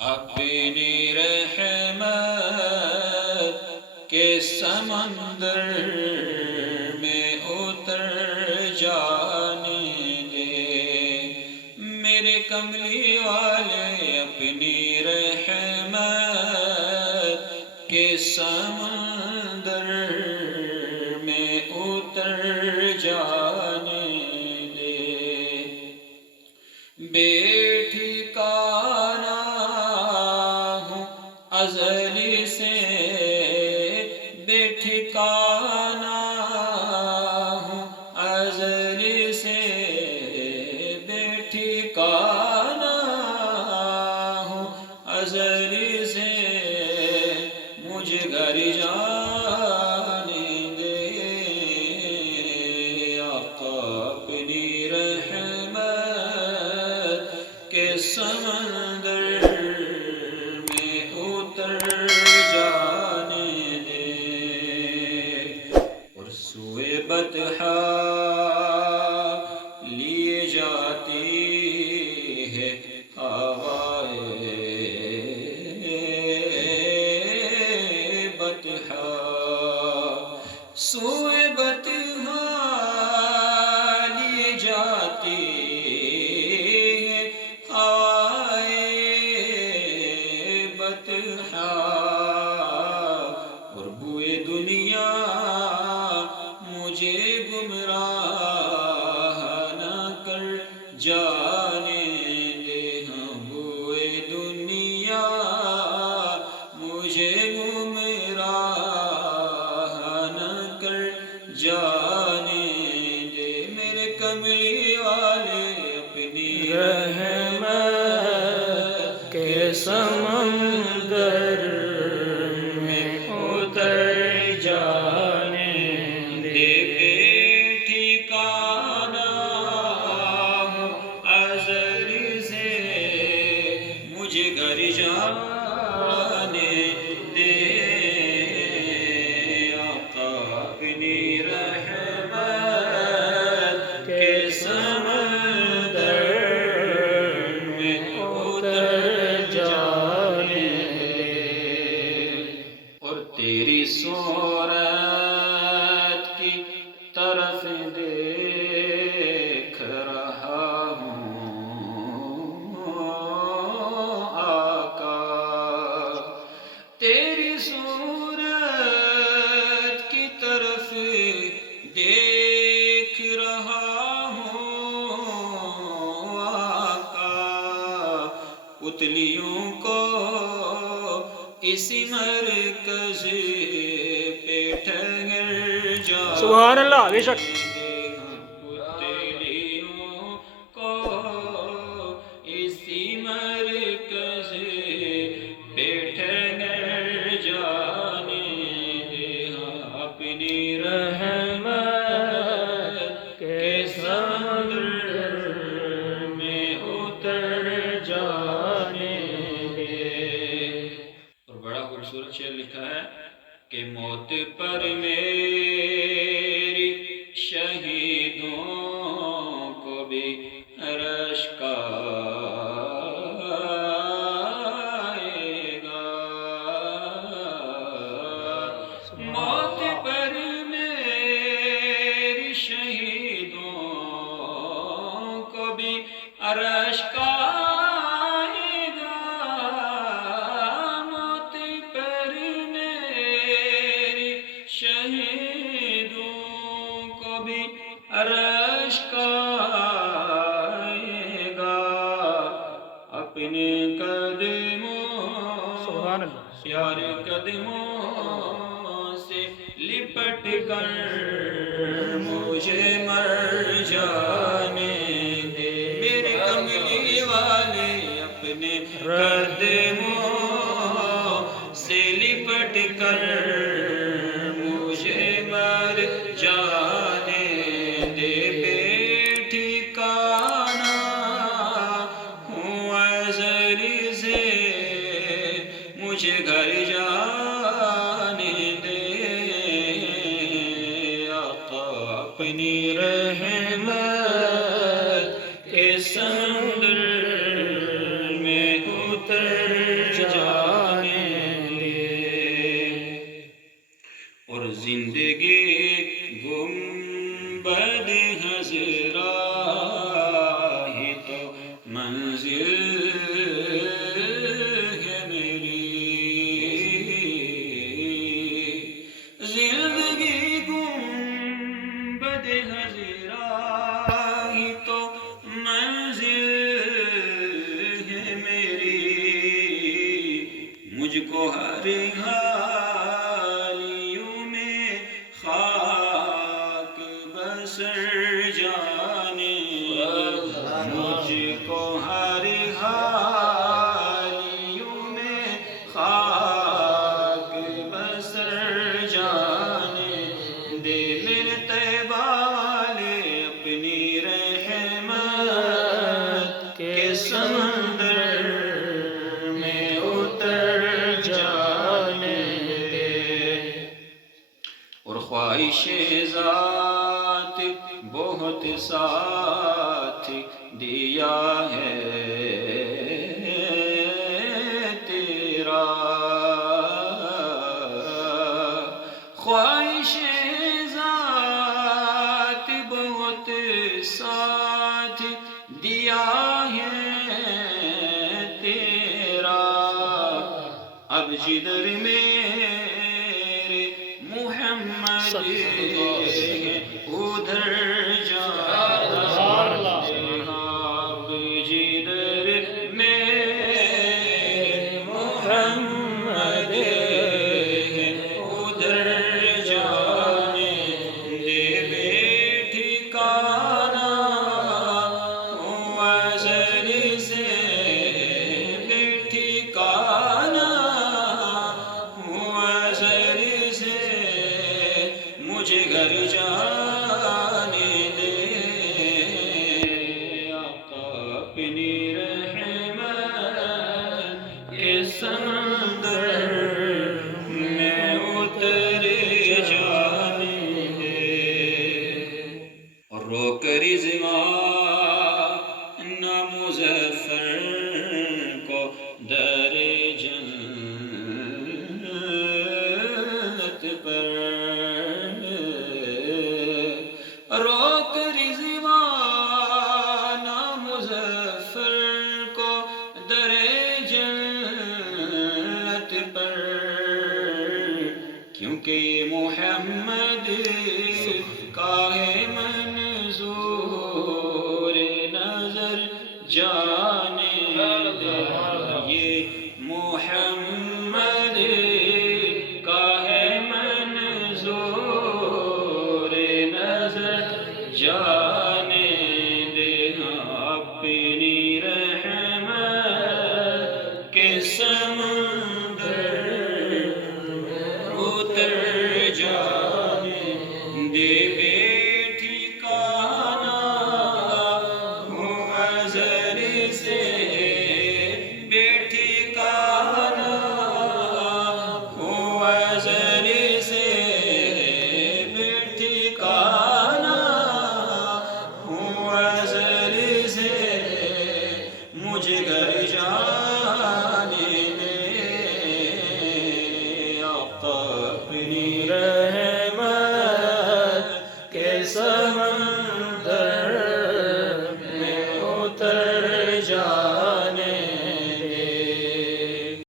اپنی رحمت کے سمندر میں اتر جانے دے میرے کملی والے، اپنی رحمت کے سمندر میں اتر جانے دے۔ بے ٹھکانہ ہوں ازلی سے، بے ٹھکانہ ہوں ازلی سے، بے ٹھکانہ ہوں ازلی سے، مجھے گھر جانے دے آقا، اپنی رحمت کے سمندر میں اتر جانے دے۔ اور سوئے بطحا لیے جاتی ہے ہوائے بطحا، سوئے بطحا لیے جاتی ہے ہوائے بطحا، اور بوئے دنیا مجھے گمراہ نہ کر جانے دے، ہاں بوئے دنیا مجھے گمراہ نہ کر جانے دے میرے کملی والے، اپنی رحمت کے سمندر میں اتر جانے دے۔ بے ٹھکانہ ہوں ازلی سے، مجھے گھر جانے دے آقا، اپنی رحمت کے سمندر میں اتر جانے دے۔ اور تیری صورت کی طرف دیکھ رہا ہوں آقا، تیری صورت کی طرف دیکھ رہا ہوں آقا، پتلیوں کو اسی مرکز پہ ٹھہر جا۔ سبحان اللہ، بے شک پتلیوں کو اسی مرکز پہ ٹھہر جانے دے، اپنی رحمت کے سمندر میں اتر جانے دے۔ اور بڑا خوبصورت شعر لکھا ہے کہ موت پر میری شہیدوں کو بھی رشک آئے گا، موت پر میری شہیدوں کو بھی رشک آئے گا، موت پر میری شہیدوں کو بھی رشک آئے گا، اپنے قدموں سبحان اللہ، پیارے قدموں سے لپٹ کر مجھے مر جانے دے میرے کملی والے، اپنے قدموں سے لپٹ کر مجھے مر جانے دے۔ بے ٹھکانہ ہوں ازلی سے، مجھے گھر جانے دے آقا، اپنی رحمت کے سمندر میں اتر مجھ کو ہر حالیوں میں خاک بسر جانے دے، مجھ کو ہر حالیوں میں خاک بسر جانے دے، میرے طیبہ والے اپنی رحمت کے سمندر میں اتر جانے دے، اور خواہش ذات بہت ساتھ دیا ہے تیرا، خواہش ذات بہت ساتھ دیا ہے تیرا، اب جدھر میرے محمد ادھر جانا، اب جدھر میرے محمد ادھر جانے دے، بے ٹھکانہ ہوں ازل سے، بے ٹھکانہ ہوں ازل سے، مجھے گھر جانے دے، آقا اپنی رحمت کے سمندر میں اتر جانے دے، اور رو کر رضوان مظفر کو در جنت پر، روک رضوان مظفر کو در جنت پر، کیونکہ یہ محمد کا ہے منظور نظر جانے دے، یہ محمد